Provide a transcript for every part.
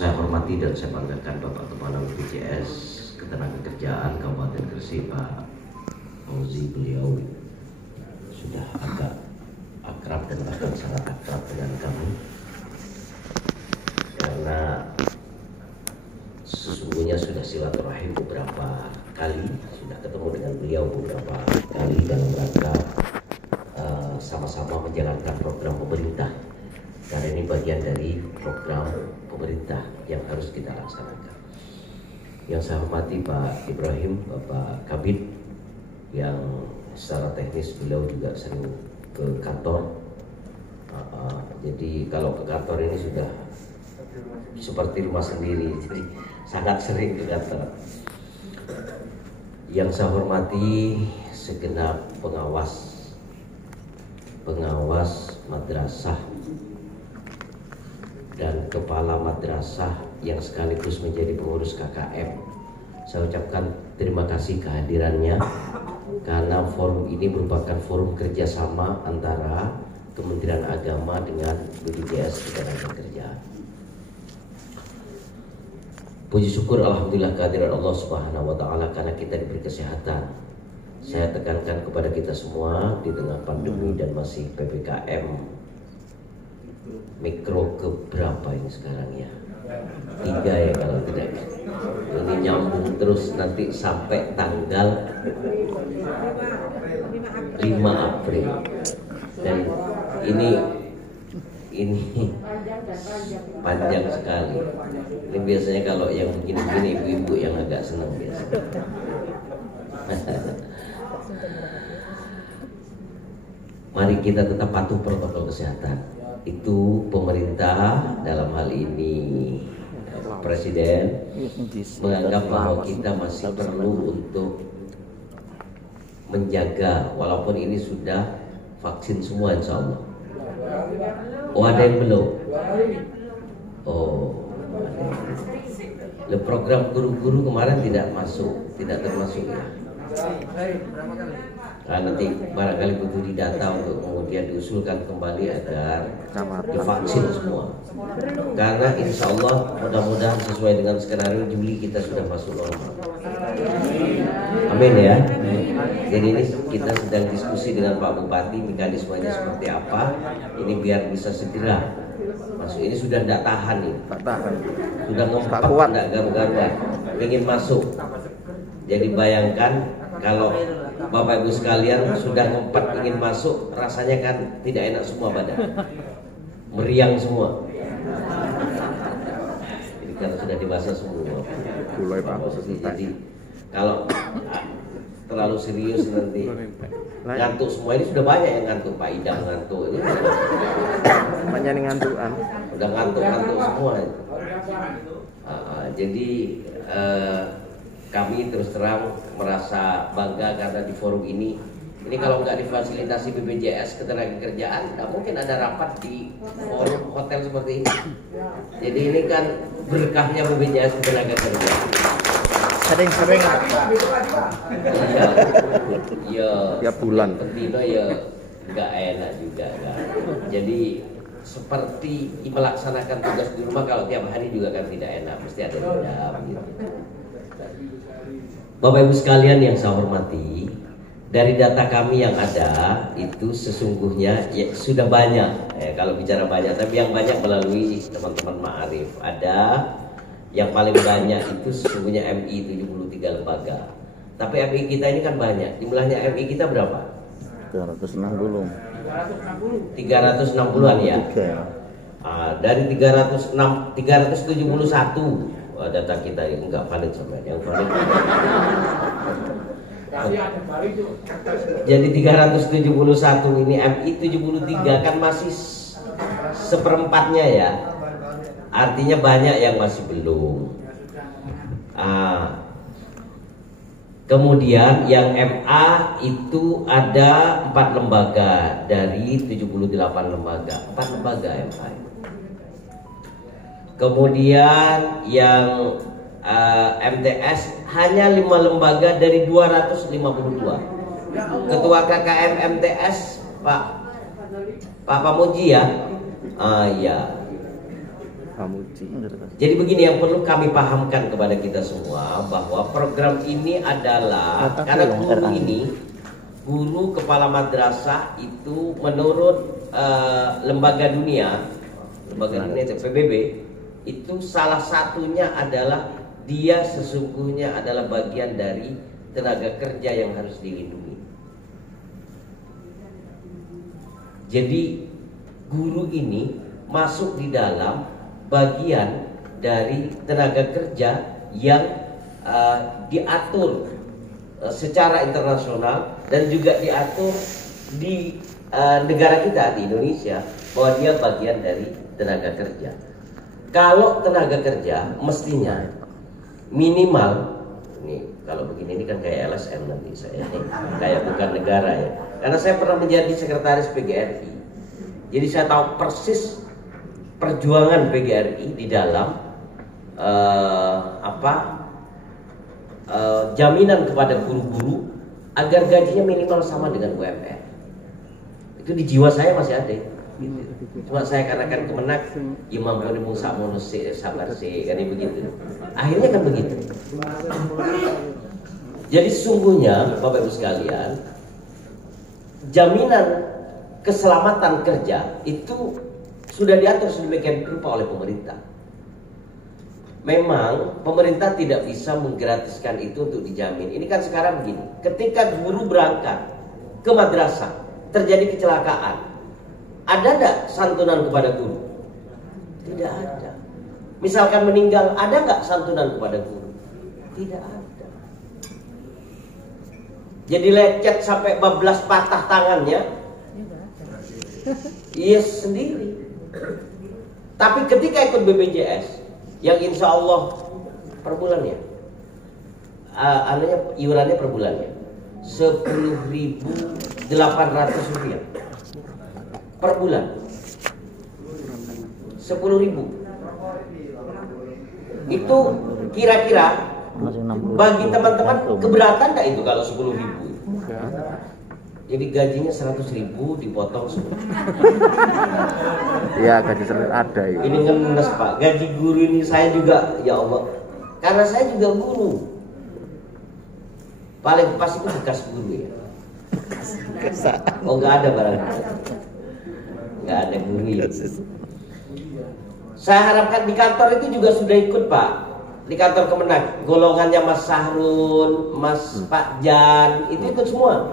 Saya hormati dan saya banggakan Bapak Kepala BPJS Ketenagakerjaan Kabupaten Gresik, Pak Fauzi. Beliau sudah agak akrab dan bahkan sangat akrab dengan kami, karena sesungguhnya sudah silaturahim beberapa kali, sudah ketemu dengan beliau beberapa kali dalam rangka sama-sama menjalankan program pemerintah, karena ini bagian dari program pemerintah yang harus kita laksanakan. Yang saya hormati Pak Ibrahim, Bapak Kabid, yang secara teknis beliau juga sering ke kantor. Jadi kalau ke kantor ini sudah seperti rumah sendiri, jadi sangat sering ke kantor. Yang saya hormati segenap pengawas madrasah dan kepala madrasah yang sekaligus menjadi pengurus KKM. Saya ucapkan terima kasih kehadirannya, karena forum ini merupakan forum kerjasama antara Kementerian Agama dengan BPJS Ketenagakerjaan. Puji syukur alhamdulillah kehadiran Allah Subhanahu wa taala karena kita diberi kesehatan. Saya tekankan kepada kita semua di tengah pandemi dan masih PPKM mikro ke berapa ini sekarang ya? 3 ya kalau tidak. Ini nyambung terus nanti sampai tanggal 5 April. Dan ini panjang sekali. Ini biasanya kalau yang begini-begini ibu-ibu yang agak senang biasanya. Mari kita tetap patuh protokol kesehatan. Itu pemerintah, dalam hal ini Presiden, menganggap bahwa kita masih perlu untuk menjaga, walaupun ini sudah vaksin semua insya Allah. Oh, ada yang belum? Oh, ada. Program guru-guru kemarin tidak termasuk ya. Nah, nanti barangkali butuh didata untuk kemudian diusulkan kembali agar divaksin semua. Karena insya Allah mudah-mudahan sesuai dengan skenario Juli kita sudah masuk normal. Amin ya. Jadi ini kita sedang diskusi dengan Pak Bupati mekanismenya seperti apa. Ini biar bisa segera masuk. Ini sudah tidak tahan nih. Sudah ngompak, tidak garu-garuan, ingin masuk. Jadi bayangkan kalau Bapak Ibu sekalian sudah ngempet ingin masuk, rasanya kan tidak enak semua badan, meriang semua. Jadi kalau sudah dewasa semua, jadi kalau terlalu serius nanti ngantuk semua. Ini sudah banyak yang ngantuk, Pak Idam ngantuk, ini banyak yang ngantukan, udah ngantuk semua. Jadi kami terus terang merasa bangga karena di forum ini kalau nggak difasilitasi BPJS Ketenagakerjaan, nggak mungkin ada rapat di forum hotel seperti ini. Jadi ini kan berkahnya BPJS Ketenagakerjaan. Sering ya bulan Pendino ya nggak enak juga kan. Jadi seperti melaksanakan tugas di rumah, kalau tiap hari juga kan tidak enak, mesti ada dendam gitu. Bapak Ibu sekalian yang saya hormati, dari data kami yang ada itu sesungguhnya ya, sudah banyak kalau bicara banyak, tapi yang banyak melalui teman-teman Ma'arif. Ada yang paling banyak itu sesungguhnya MI 73 lembaga. Tapi MI kita ini kan banyak. Jumlahnya MI kita berapa? 360. 360-an ya. Dari 371 data kita yang enggak valid sama yang valid. Jadi 371 ini MI 73 kan masih seperempatnya ya. Artinya banyak yang masih belum. Kemudian yang MA itu ada 4 lembaga dari 78 lembaga. 4 lembaga MA. Kemudian yang MTS hanya 5 lembaga dari 252. Ketua KKM MTS Pak Pamuji ya. Ya. Jadi begini yang perlu kami pahamkan kepada kita semua, bahwa program ini adalah karena guru kepala madrasah itu menurut lembaga dunia PBB itu salah satunya adalah dia sesungguhnya adalah bagian dari tenaga kerja yang harus dilindungi. Jadi guru ini masuk di dalam bagian dari tenaga kerja yang diatur secara internasional dan juga diatur di negara kita di Indonesia bahwa dia bagian dari tenaga kerja. Kalau tenaga kerja mestinya minimal, ini kalau begini ini kan kayak LSM nanti saya kayak bukan negara ya. Karena saya pernah menjadi sekretaris PGRI. Jadi saya tahu persis perjuangan PGRI di dalam jaminan kepada guru-guru agar gajinya minimal sama dengan UMR. Itu di jiwa saya masih ada. Gitu. Cuma saya karena kan kemenak, ya mampu mung sakmono sabar sih, kan begitu. Akhirnya kan begitu. Jadi sesungguhnya Bapak Ibu sekalian, jaminan keselamatan kerja itu sudah diatur sedemikian rupa oleh pemerintah. Memang pemerintah tidak bisa menggratiskan itu untuk dijamin. Ini kan sekarang begini, ketika guru berangkat ke madrasah terjadi kecelakaan, ada nggak santunan kepada guru? Tidak ada. Misalkan meninggal, ada nggak santunan kepada guru? Tidak ada. Jadi lecet sampai bablas patah tangannya, iya sendiri. Tapi ketika ikut BPJS, yang insya Allah per bulan ya, iurannya per bulan ya, 10.800 rupiah per bulan, 10.000. Itu kira-kira bagi teman-teman keberatan nggak itu kalau 10.000? Jadi gajinya 100.000 dipotong semua. Iya, gaji ada ya. Ini ngenes Pak, gaji guru ini saya juga, ya Allah, karena saya juga guru. Paling pas itu bekas guru ya. Oh nggak ada barang, nggak ada guru ya. Saya harapkan di kantor itu juga sudah ikut Pak. Di kantor Kemenak, golongannya Mas Sahrun, Mas Pak Jan, itu ikut semua.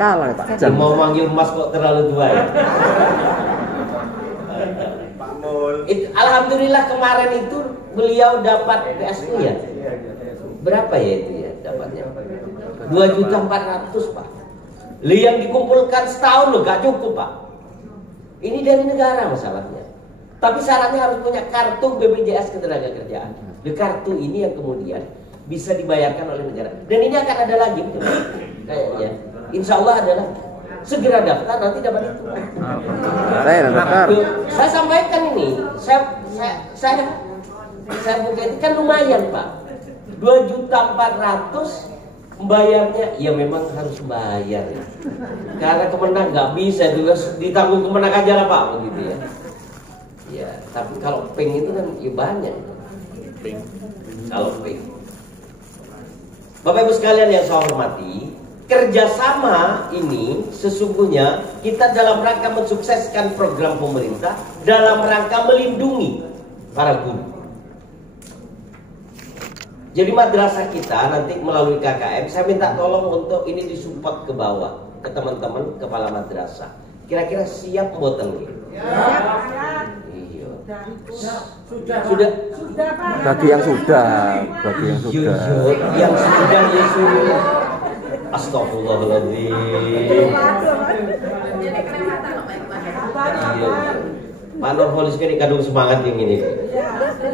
Kalah Pak Jan. Mau manggil Mas kok terlalu tua ya. Alhamdulillah kemarin itu beliau dapat PSU ya. Berapa ya itu ya dapatnya? 2.400.000 Pak. Yang dikumpulkan setahun loh, gak cukup Pak. Ini dari negara masalahnya. Tapi syaratnya harus punya kartu BPJS Ketenagakerjaan. Di kartu ini yang kemudian bisa dibayarkan oleh negara. Dan ini akan ada lagi kayaknya. Insya Allah ada lagi. Segera daftar nanti dapat itu. Saya sampaikan ini. Saya buka itu kan lumayan Pak. 2.400.000 membayarnya, ya memang harus bayar ya. Karena Kemenak nggak bisa juga ditanggung Kemenak aja lah Pak begitu ya. Ya, tapi kalau peng itu kan ya banyak. Kalau peng. Bapak Ibu sekalian yang saya hormati, kerjasama ini sesungguhnya kita dalam rangka mensukseskan program pemerintah dalam rangka melindungi para guru. Jadi madrasah kita nanti melalui KKM, saya minta tolong untuk ini disupport ke bawah, ke teman-teman kepala madrasah. Kira-kira siap mboten nggih? Iya. Sudah Pak. Bagi yang sudah. Yang sudah Yesus. Astagfirullahaladzim. Iya. Pak Nurholis ini kandung semangat yang ini.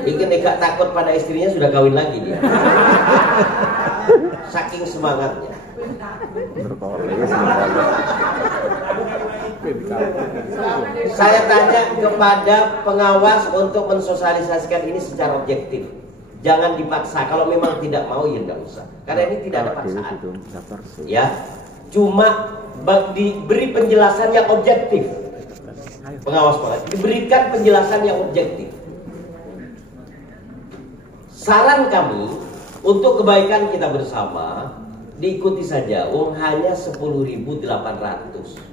Ini gak takut pada istrinya sudah kawin lagi dia. Saking semangatnya. Saya tanya kepada pengawas untuk mensosialisasikan ini secara objektif. Jangan dipaksa. Kalau memang tidak mau ya tidak usah. Karena ini tidak ada paksaan. Ya, cuma diberi penjelasan yang objektif. pengawas sekolah, diberikan penjelasan yang objektif. Saran kami untuk kebaikan kita bersama, diikuti saja. Wong hanya 10.800.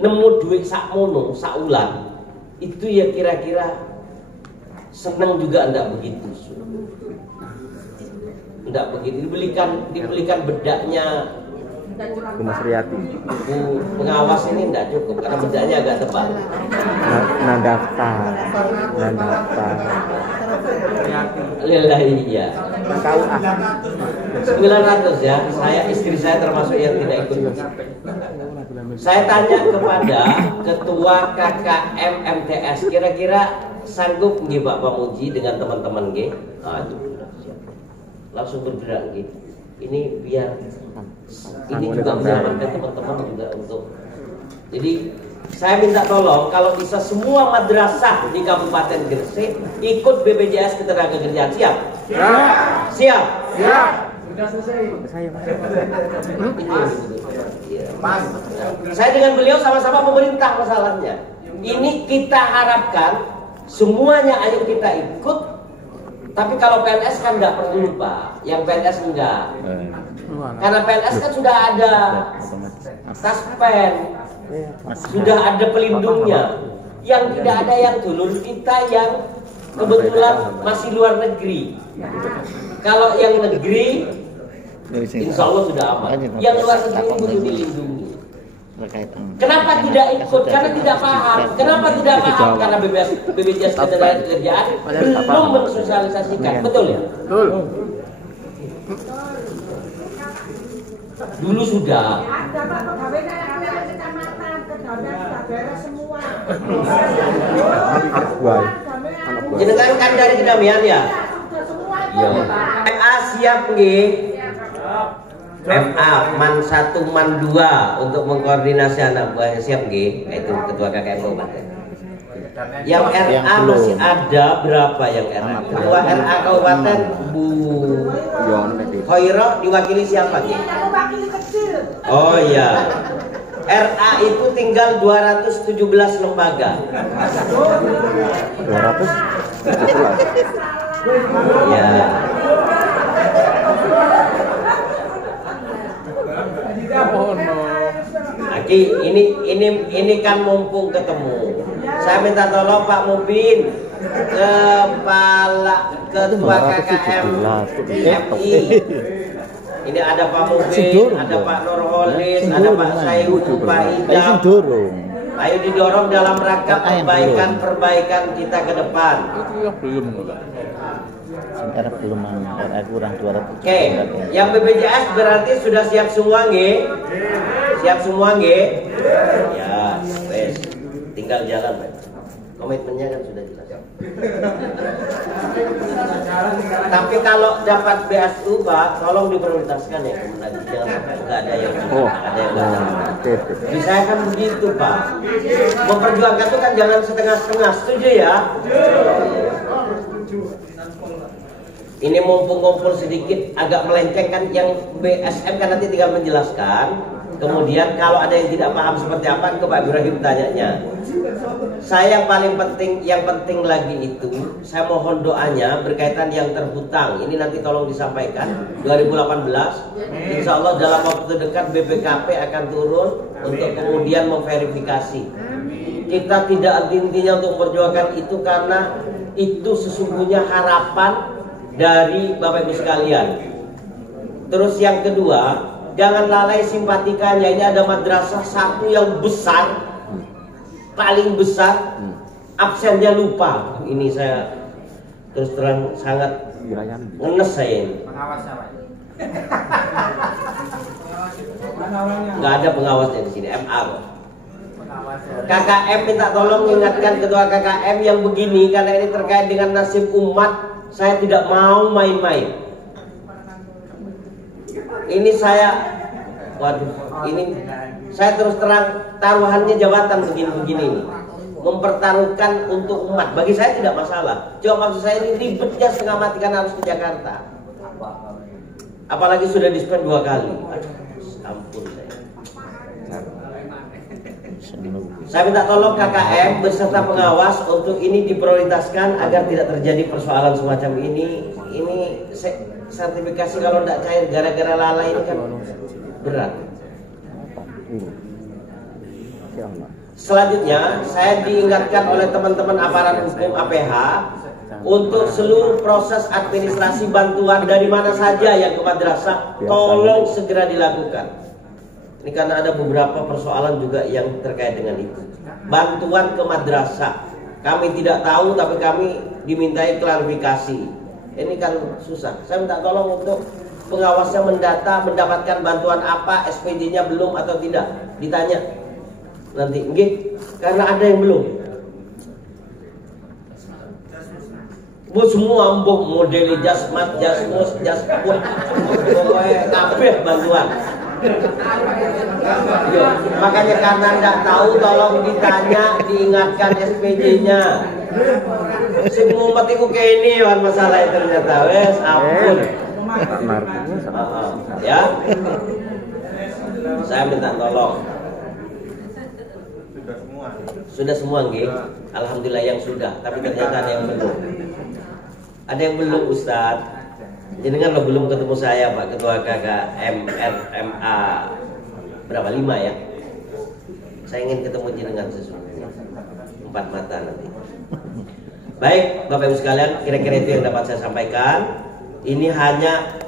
Nemu duit sakmono, saulan, itu ya kira-kira senang juga enggak begitu. Enggak begitu. Dibelikan bedaknya Bu Mas Riyati. Pengawas ini enggak cukup karena bedaknya agak tebal. Nandaftar. Iya. Tahu 900 ya. Istri saya termasuk yang tidak ikut. Saya tanya kepada ketua KKM MTS, kira-kira sanggup nggih Pak Pamuji dengan teman-teman nggih? Aduh, langsung bergerak nggih. Ini biar ini juga menyelamatkan teman-teman juga untuk. Jadi saya minta tolong kalau bisa semua madrasah di Kabupaten Gresik ikut BPJS Ketenagakerjaan. Siap? Siap. Sudah selesai. Saya dengan beliau sama-sama pemerintah masalahnya. Ini kita harapkan semuanya ayo kita ikut. Tapi kalau PNS kan nggak perlu Pak. Yang PNS enggak. Karena PNS kan sudah ada taspen, sudah ada pelindungnya. Yang tidak ada yang turun kita yang kebetulan masih luar negeri. Kalau yang negeri, insya Allah sudah aman. Yang luar negeri butuh dilindungi. Kenapa tidak ikut? Karena tidak paham. Kenapa tidak paham? Karena BPJS Ketenagakerjaan belum mensosialisasikan. Betul ya? Betul. Dulu sudah. Jenengan kan dari Kedamian ya? Iya. MA siap nggih? MA man 1 man 2 untuk mengkoordinasi anak buahnya siap nggih? Itu ketua KKM Kabupaten. Yang RA masih ada berapa yang RA? Ketua RA Kabupaten Bu Khaira diwakili siapa nggih? Oh iya. RA itu tinggal 217 lembaga. 217. Ya. Aki, ini kan mumpung ketemu. Saya minta tolong Pak Mubin, kepala ketua KKM MI. Ini ada Pak Mubin, ada Pak Nurholis, ada Pak Sayudu, Pak Idam. Ayo didorong dalam rangka perbaikan kita ke depan. Karena belum kurang 200. Oke, yang BPJS berarti sudah siap semua nggih? Siap semua nggih? Ya, wes. Tinggal jalan, Pak. Komitmennya kan sudah jelas. Tapi kalau dapat BSU, Pak, tolong diprioritaskan ya. Jangan nggak ada yang ada yang nggak. Jadi saya kan begitu, Pak. Memperjuangkan itu kan jangan setengah-setengah, setuju ya? Ini mumpung ngumpul sedikit agak melenceng kan, yang BSM kan nanti tinggal menjelaskan. Kemudian kalau ada yang tidak paham seperti apa ke Pak Ibrahim tanyanya. Saya yang penting lagi itu, saya mohon doanya berkaitan yang terhutang. Ini nanti tolong disampaikan 2018. Insya Allah dalam waktu dekat BPKP akan turun untuk kemudian memverifikasi. Kita tidak intinya untuk memperjuangkan itu karena itu sesungguhnya harapan dari Bapak Ibu sekalian. Terus yang kedua, jangan lalai simpatikanya. Ini ada madrasah satu yang besar, paling besar, absennya lupa. Ini saya terus terang sangat ngenes saya ini. Nggak ada pengawasnya di sini, MA. KKM minta tolong mengingatkan ketua KKM yang begini karena ini terkait dengan nasib umat. Saya tidak mau main-main. Ini saya, ini saya terus terang taruhannya jabatan begini-begini ini, mempertaruhkan untuk umat. Bagi saya tidak masalah. Cuma maksud saya ini ribetnya setengah mati kan harus ke Jakarta. Apalagi sudah di-spend 2 kali. Aduh, ampun saya. Saya minta tolong KKM beserta pengawas untuk ini diprioritaskan agar tidak terjadi persoalan semacam ini. Ini sertifikasi kalau tidak cair gara-gara lalai ini kan berat. Selanjutnya saya diingatkan oleh teman-teman aparat hukum APH untuk seluruh proses administrasi bantuan dari mana saja yang ke madrasah tolong segera dilakukan. Ini karena ada beberapa persoalan juga yang terkait dengan itu. Bantuan ke madrasah kami tidak tahu, tapi kami dimintai klarifikasi. Ini kan susah. Saya minta tolong untuk pengawasnya mendata mendapatkan bantuan apa, SPJ-nya belum atau tidak, ditanya nanti, nggih, karena ada yang belum. Bu semua mbuh modeli jasmat, jasmus, jaspun, pokoknya kabeh bantuan. Yo, makanya karena tidak tahu tolong ditanya, diingatkan SPJ-nya. Semua mati ku ini wan masalah ternyata wes ampun. Ya. Saya minta tolong. Sudah semua nggih. Alhamdulillah yang sudah, tapi ternyata ada yang belum. Ada yang belum Ustaz. Jenengan lo belum ketemu saya Pak Ketua KKM RMA berapa 5 ya? Saya ingin ketemu jenengan sesungguhnya 4 mata nanti. Baik Bapak Ibu sekalian, kira-kira itu yang dapat saya sampaikan. Ini hanya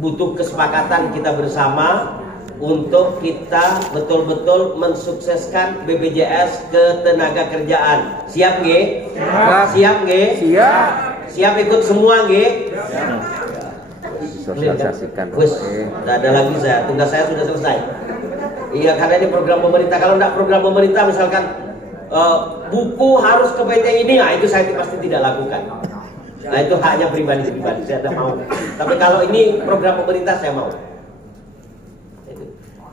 butuh kesepakatan kita bersama untuk kita betul-betul mensukseskan BPJS Ketenagakerjaan. Siap nggih? Siap nggih? Siap. Siap ikut semua nggih? Sosialisasikan. Wes, tidak ada lagi saya. Tugas saya sudah selesai. Iya, karena ini program pemerintah. Kalau tidak program pemerintah, misalkan buku harus ke PT ini, nah itu saya pasti tidak lakukan. Nah itu haknya pribadi, saya tidak mau. Tapi kalau ini program pemerintah saya mau.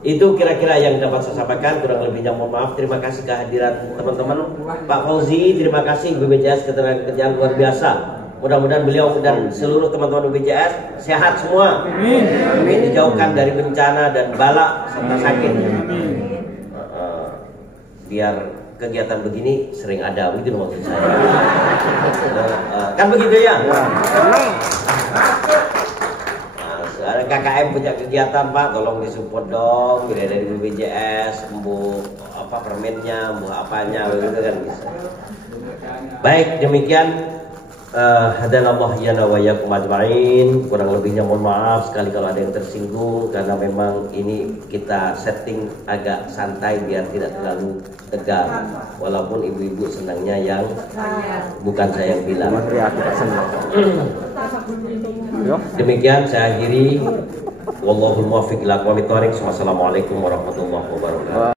Itu kira-kira yang dapat saya sampaikan. Kurang lebihnya mohon maaf. Terima kasih kehadiran teman-teman. Pak Fauzi, terima kasih. BPJS Ketenagakerjaan luar biasa. Mudah-mudahan beliau dan seluruh teman-teman BPJS sehat semua. Amin. Dijauhkan dari bencana dan bala serta sakit. Biar kegiatan begini sering ada, begitu maksud saya. Kan begitu ya? Ada KKM punya kegiatan Pak, tolong disupport dong, bila dari BPJS, apa permennya, apanya, begitu kan bisa. Baik, demikian. Hadanallah yana wa yakum ajmain. Kurang lebihnya mohon maaf sekali kalau ada yang tersinggung, karena memang ini kita setting agak santai biar tidak terlalu tegang. Walaupun ibu-ibu senangnya yang bukan saya yang bilang. Demikian saya akhiri. Wallahul muwaffiq ila aqwamit thoriq. Wassalamualaikum warahmatullahi wabarakatuh.